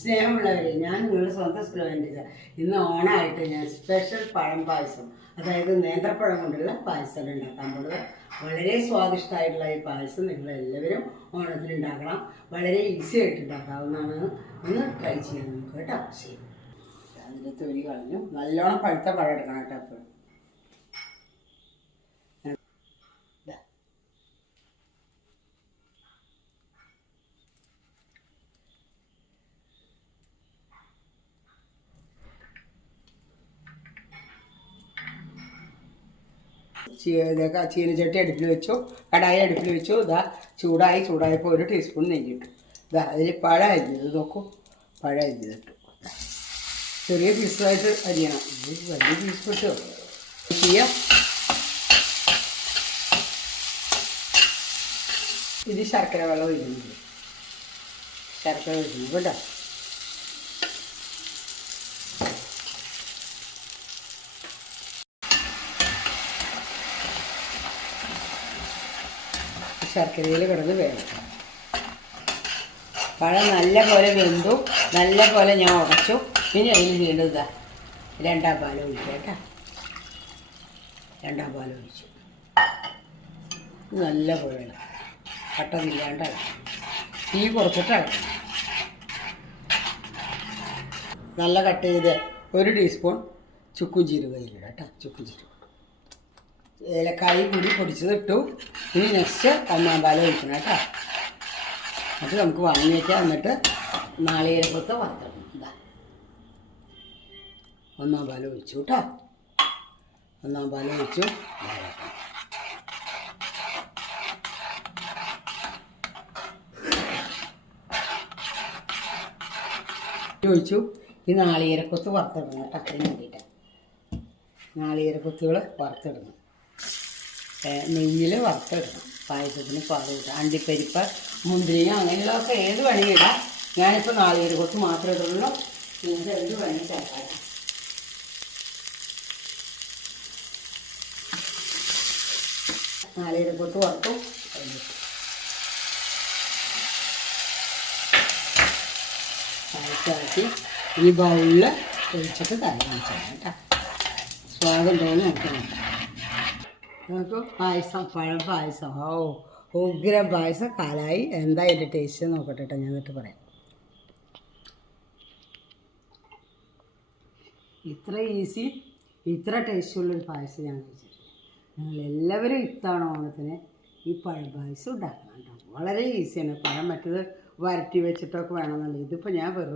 സ്നേഹമുള്ളവരെ, ഞാൻ നിങ്ങളുടെ സ്വന്തം സ്ലോവൻറ്റിച്ച. ഇന്ന് ഓണമായിട്ട് ഞാൻ സ്പെഷ്യൽ പഴം പായസം, അതായത് നേന്ത്രപ്പഴം കൊണ്ടുള്ള പായസം ഉണ്ടാക്കാൻ പോകുന്നത്. വളരെ സ്വാദിഷ്ടമായിട്ടുള്ള ഈ പായസം നിങ്ങളെല്ലാവരും ഓണത്തിന് ഉണ്ടാക്കണം. വളരെ ഈസി ആയിട്ട് ഉണ്ടാക്കാവുന്നതാണ്. ഒന്ന് ട്രൈ ചെയ്യാം നമുക്ക് കേട്ടോ. ശരി, അതിൻ്റെ തൊലി കളഞ്ഞു. നല്ലോണം പഴുത്ത പഴം എടുക്കണം കേട്ടോ. അപ്പോൾ ചീനച്ചട്ടി അടുപ്പിൽ വെച്ചു, കടായി അടുപ്പിൽ വെച്ചു. ഇതാ ചൂടായപ്പോൾ ഒരു ടീസ്പൂൺ നെയ്യിട്ടു. ഇതാ അതിൽ പഴം അരിഞ്ഞത് നോക്കൂ, പഴം അരിഞ്ഞതിട്ടു. ചെറിയ പീസായിട്ട് അരിയണം, വലിയ പീസ് കിട്ടുമോ ചെയ്യാം. ഇത് ശർക്കര വെള്ളം ഒഴിക്കുന്നുണ്ട്, ശർക്കര ഒഴിക്കുന്നു കേട്ടോ. ശർക്കരയിൽ കിടന്ന് വേണം. പഴം നല്ല പോലെ വെന്തു, നല്ല പോലെ ഞാൻ ഉടച്ചു. ഇനി അതിൽ വീണ്ടും ഇതാ രണ്ടാം പാലം ഒഴിക്കാം കേട്ടോ. രണ്ടാം പാലം ഒഴിച്ചു. നല്ല പോലെ കട്ടതില്ലാണ്ട് തീ കുറച്ചിട്ട് ഇളക്കണം. നല്ല കട്ട് ചെയ്ത് ഒരു ടീസ്പൂൺ ചുക്കും ജീരകം അതിലിടാം കേട്ടോ. ചുക്കും ജീരകം, ഏലക്കായി കൂടി പൊടിച്ചത് ഇട്ടു. ഇനി നെക്സ്റ്റ് ഒന്നാം പാലം ഒഴിക്കണം കേട്ടോ. അത് നമുക്ക് വാങ്ങി വയ്ക്കാം. എന്നിട്ട് നാളികേരക്കൊത്ത് വറുത്തിടണം. ഇതാ ഒന്നാം പാലം ഒഴിച്ചു കേട്ടോ. ഒന്നാം പാലം ഒഴിച്ചു, ഒഴിച്ചു. ഈ നാളികേരക്കൊത്ത് വറുത്തിടണം കേട്ടോ. അതിന് വേണ്ടിയിട്ട് നാളികേരക്കൊത്തുകൾ വറുത്തിടണം, നെയ്യിൽ വറുത്തിടണം. പായസത്തിന് പാകം ഇടാം. അണ്ടിപ്പരിപ്പ്, മുന്തിരിങ്ങ അങ്ങനെയുള്ളതൊക്കെ ഏത് വേണമെങ്കിൽ ഇടാം. ഞാനിപ്പോൾ നാളികേരക്കൊത്ത് മാത്രമേ ഇടുള്ളൂ. നിങ്ങൾക്ക് എന്ത് വേണമെങ്കിൽ ചേർക്കാം. നാളികേരക്കൊത്ത് വറുത്തു പായസമാക്കി ഈ ബൗളിൽ ഒഴിച്ചിട്ട് തരാൻ ചെയ്യാം കേട്ടോ. സ്വാദം തോന്നി നോക്കണം. നമുക്ക് പായസം, പഴം പായസം, ഉഗ്രം പായസം കാലായി. എന്താ അതിൻ്റെ ടേസ്റ്റ് നോക്കട്ടെ കേട്ടോ. ഞാൻ എന്നിട്ട് പറയാം. ഇത്ര ഈസി, ഇത്ര ടേസ്റ്റുള്ളൊരു പായസം ഞാൻ കഴിച്ചിട്ടില്ല. ഞങ്ങളെല്ലാവരും ഇത്തവണ ഓണത്തിന് ഈ പഴം പായസം ഉണ്ടാക്കണം കേട്ടോ. വളരെ ഈസിയാണ്. പഴം മറ്റത് വരട്ടി വെച്ചിട്ടൊക്കെ വേണമെന്നുണ്ടെങ്കിൽ ഇതിപ്പോൾ ഞാൻ വെറുതെ